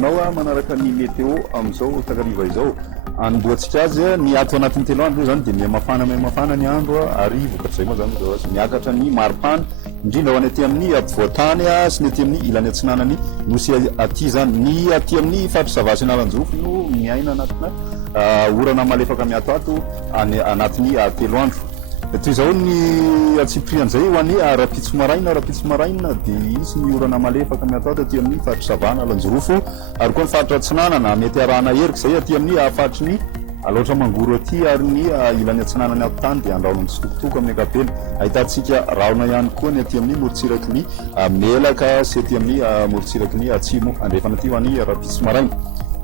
anao manaraka ny météo am'izao takariva izao anomboantsika azy ny ato anatin'ny telo andro zany dia mafana ny andro ary vokatrizay moa zany zao miakatra ny maripana indrindra ho any aty amin'ny ampovoantany sy ny aty amin'ny ilany atsinanany nosy aty zany ny aty amin'ny fatro savasy analanjofo no miaina anatina orana malefaka miatoato anatin'ny telo andro toy izao ny atsiprian'izay ho any rapitso maraina dia isy ny orana malefaka miatoato aty amin'ny fatro savana alanjorofo ary koa ny fatra atsinanana mety arahana herika izay aty amin'ny fatrony aloatra mangoro aty ary ny ilany atsinanany ato tany dia andraona mitsitokotoko amin'ny akapely ahitantsika raona ihany koa ny aty amin'ny morotsiraky ny melaka sy aty amin'ny morotsiraky ny atsimo andrefana aty ho any rapitso maraina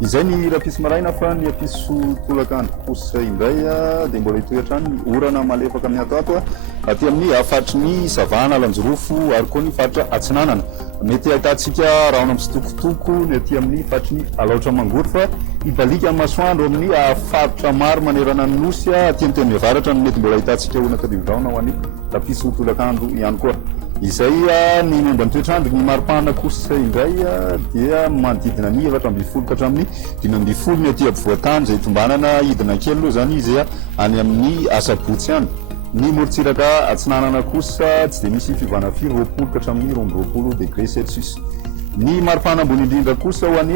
izay ny rapitso maraina fa ny apiso tolakandro kosa indray dia mbola hitoetrany ny orana malefaka amin'ny atoato aty amin'ny fatry ny savana alanjorofo ary koa ny fatra atsinanana mety ahitantsika raona mitsitokotoko ny aty amin'ny fatry ny alaotra mangoro fa ibalika amin'ny masoandro amin'ny faritra maro manerana ny nosy aty amin'ny teny mivaratra no mety mbola ahitantsika ona tadivodraona ho any rapiso tolakandro ihany koa izay ny momba ny toetrandro ny maripana kosa indray dia manodidina ny 7 ka hatramin'ny 5 ny aty ampovoantany izay tombanana hidina kely aloha zany izy any amin'ny asabotsy any ny morotsiraka atsinanana kosa tsy dia misy fivana 20 ka hatramin'ny 20 degré celsius ny maripana ambony indrindra kosa ho any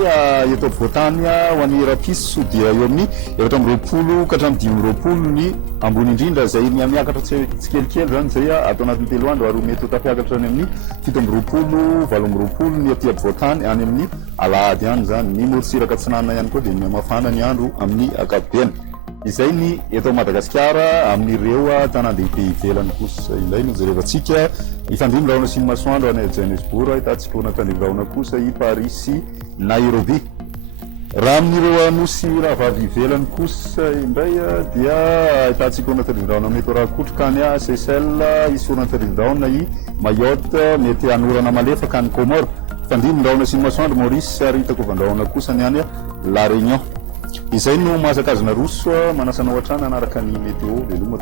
eto ampovoantany ho any rapiso dia eo amin'ny 7 ka hatramin'ny 5 ny ambony indrindra izay ny miakatra tsikelikely zany izay atao anatin'ny telo andro ary mety ho tafiakatra any amin'ny 17 18 ny aty ampovoantany any amin'ny alahady any zany ny morotsiraka atsinanana ihany koa dia mafana ny andro amin'ny akapobeny izay ny eto Madagasikara amin'ireo tanàn-dehibe ivelany kosa indray no jerevantsika ifandrimy raona sy ny masoandro any Johannesburg ahitantsika ona tandrivraona kosa i Paris sy Nairobi raha amin'ireo anosy rahavavy ivelany kosa indray dia ahitantsika ona tandrivraona amin'ny eto rahakotroka any Seychelles isy ona tandrivraona i Mayotte mety hanorana malefaka any Comore ifandrimy raona sy ny masoandro Maurice ary hitako vandraona kosa ny any La Réunion izay no mahazakazana roso manasanao hatrany anaraka ny météo veloma